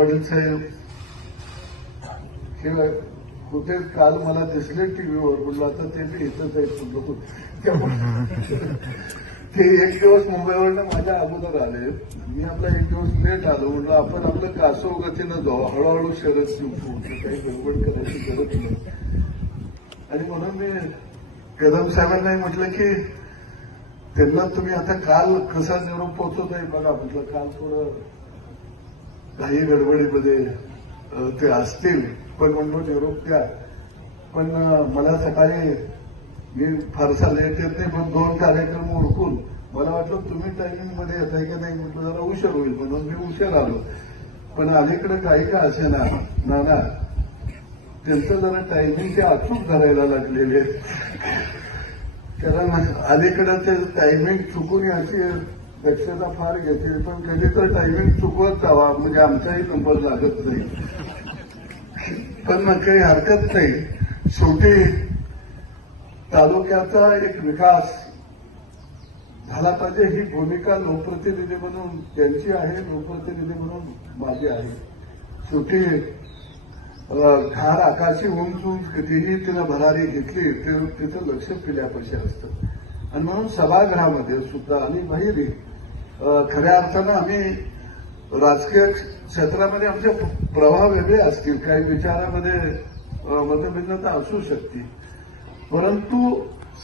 पाटील साहेब हे कुठे काल मला दिसले टीव्हीवर, म्हणलं आता ते मी इथंच आहेत म्हणलं. ते एक दिवस मुंबईवरनं माझ्या अगोदर आले. मी आपला एक दिवस लेट आलो. म्हणलं आपण आपलं कासव गतीनं जाऊ, हळूहळू शरद जिंकू, काही गडबड करायची गरज नाही. आणि म्हणून मी कदम साहेबांनाही म्हटलं की त्यांना तुम्ही आता काल कसा निरोप पोहोचवत आहे बघा. म्हटलं काल थोडं काही गडबडीमध्ये ते असतील, पण म्हणलो निरोप द्या. पण मला सकाळी मी फारसा लेट येत नाही, पण 2 कार्यक्रम उरकून मला वाटलं तुम्ही टायमिंगमध्ये येत आहे की नाही. म्हटलं जरा उशीर होईल म्हणून मी उशीर आलो. पण अलीकडे काही का असे ना त्यांचं जरा टायमिंगचे अचूक धरायला लागलेले. कारण अलीकडे ते टायमिंग चुकून याची दक्षता फार घेतली, पण कधी तर टायमिंग चुकवत जावा म्हणजे आमचाही नंबर लागत नाही. पण मग काही हरकत नाही. शेवटी तालुक्याचा एक विकास झाला पाहिजे ही भूमिका लोकप्रतिनिधी म्हणून त्यांची आहे, लोकप्रतिनिधी म्हणून माझी आहे. शेवटी घार आकाशी उंच उंच कितीही तिनं भरारी घेतली तिथं लक्ष पिल्यापाशी असतं. आणि म्हणून सभागृहामध्ये सुद्धा आणि बाहेरही खऱ्या अर्थानं आम्ही राजकीय क्षेत्रामध्ये आमचे प्रभाव वेगळे असतील, काही विचारामध्ये मतभिन्नता असू शकते, परंतु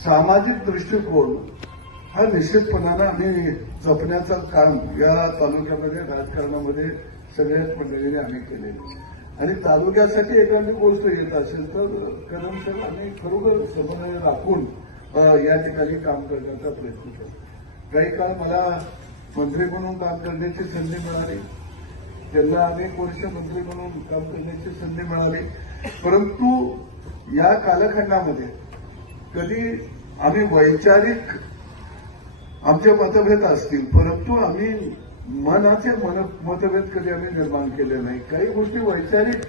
सामाजिक दृष्टिकोन हा निश्चितपणानं आम्ही जपण्याचं काम या तालुक्यामध्ये राजकारणामध्ये सगळ्याच मंडळीने आम्ही केलेलं. आणि तालुक्यासाठी एखादी गोष्ट येत असेल तर कदम साहेब आम्ही खरोखर समन्वय राखून या ठिकाणी काम करण्याचा प्रयत्न केला. काही काळ मला मंत्री म्हणून काम करण्याची संधी मिळाली, त्यांना अनेक वर्ष मंत्री म्हणून काम करण्याची संधी मिळाली. परंतु या कालखंडामध्ये कधी आम्ही वैचारिक आमचे मतभेद असतील, परंतु आम्ही मनाचे मतभेद कधी आम्ही निर्माण केले नाही. काही गोष्टी वैचारिक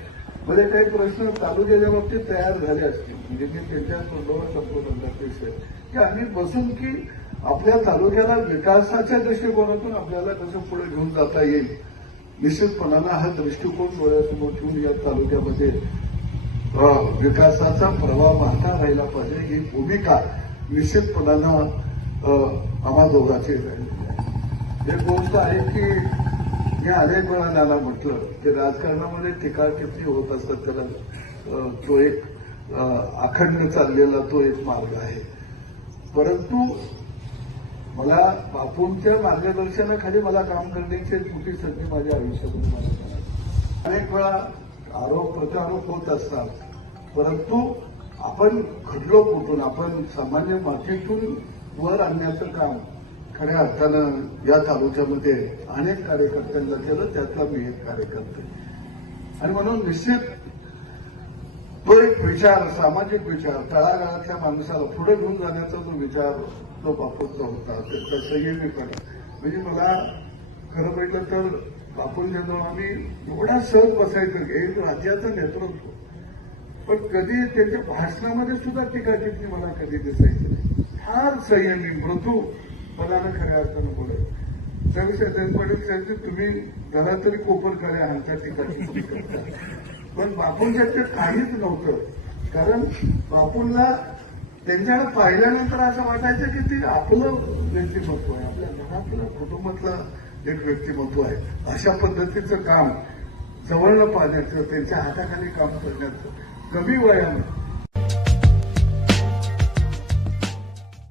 मध्ये काही प्रश्न तालुक्याच्या बाबतीत तयार झाले असतील, म्हणजे मी त्यांच्या तोंडावर सांगतो विषय की आम्ही बसून की आपल्या तालुक्याला विकासाच्या दृष्टिकोनातून आपल्याला कसं पुढे घेऊन जाता येईल. निश्चितपणानं हा दृष्टिकोन डोळ्यासमोर ठेवून या तालुक्यामध्ये विकासाचा प्रवाह वाहता राहिला पाहिजे ही भूमिका निश्चितपणानं आम्हा दोघांची राहिलेली आहे. एक गोष्ट आहे की मी अनेक वेळा नाना म्हटलं की राजकारणामध्ये टीका टिप्पणी होत असतात, त्याला तो एक अखंड चाललेला तो एक मार्ग आहे. परंतु मला बापूंच्या मार्गदर्शनाखाली मला काम करण्याची एक मोठी संधी माझ्या आयुष्यातून मला मिळाली. अनेक वेळा आरोप प्रत्यारोप होत असतात, परंतु आपण खडलो कुठून आपण सामान्य मातीतून वर आणण्याचं काम खऱ्या अर्थानं या तालुक्यामध्ये अनेक कार्यकर्त्यांना केलं, त्यातला मी एक कार्यकर्ते. आणि म्हणून निश्चित तो एक विचार, सामाजिक विचार, तळागाळातल्या माणसाला पुढे घेऊन जाण्याचा जो विचार तो बापूंचा होता, त्याचा संयमीपणा. म्हणजे मला खरं म्हटलं तर बापूंच्याजवळ आम्ही एवढा सहज बसायचं, एक राज्याचं नेतृत्व, पण कधी त्यांच्या भाषणामध्ये सुद्धा टीका टिप्पणी मला कधी दिसायची नाही. फार संयमी मृदू पदानं खऱ्या अर्थानं बोलायचं. त्याविषयी जयंत पाटील साहेब तुम्ही जरा तरी कोपर करा आमच्या टीका टिप्पणी करता, पण बापूंच्या ते काहीच नव्हतं. कारण बापूंना त्यांच्याकडे पाहिल्यानंतर असं वाटायचं की ते आपलं व्यक्तिमत्व आहे, आपल्या घरातलं कुटुंबातलं एक व्यक्तिमत्व आहे. अशा पद्धतीचं काम जवळनं पाहण्याचं, त्यांच्या हाताखाली काम करण्याचं, कमी वयानं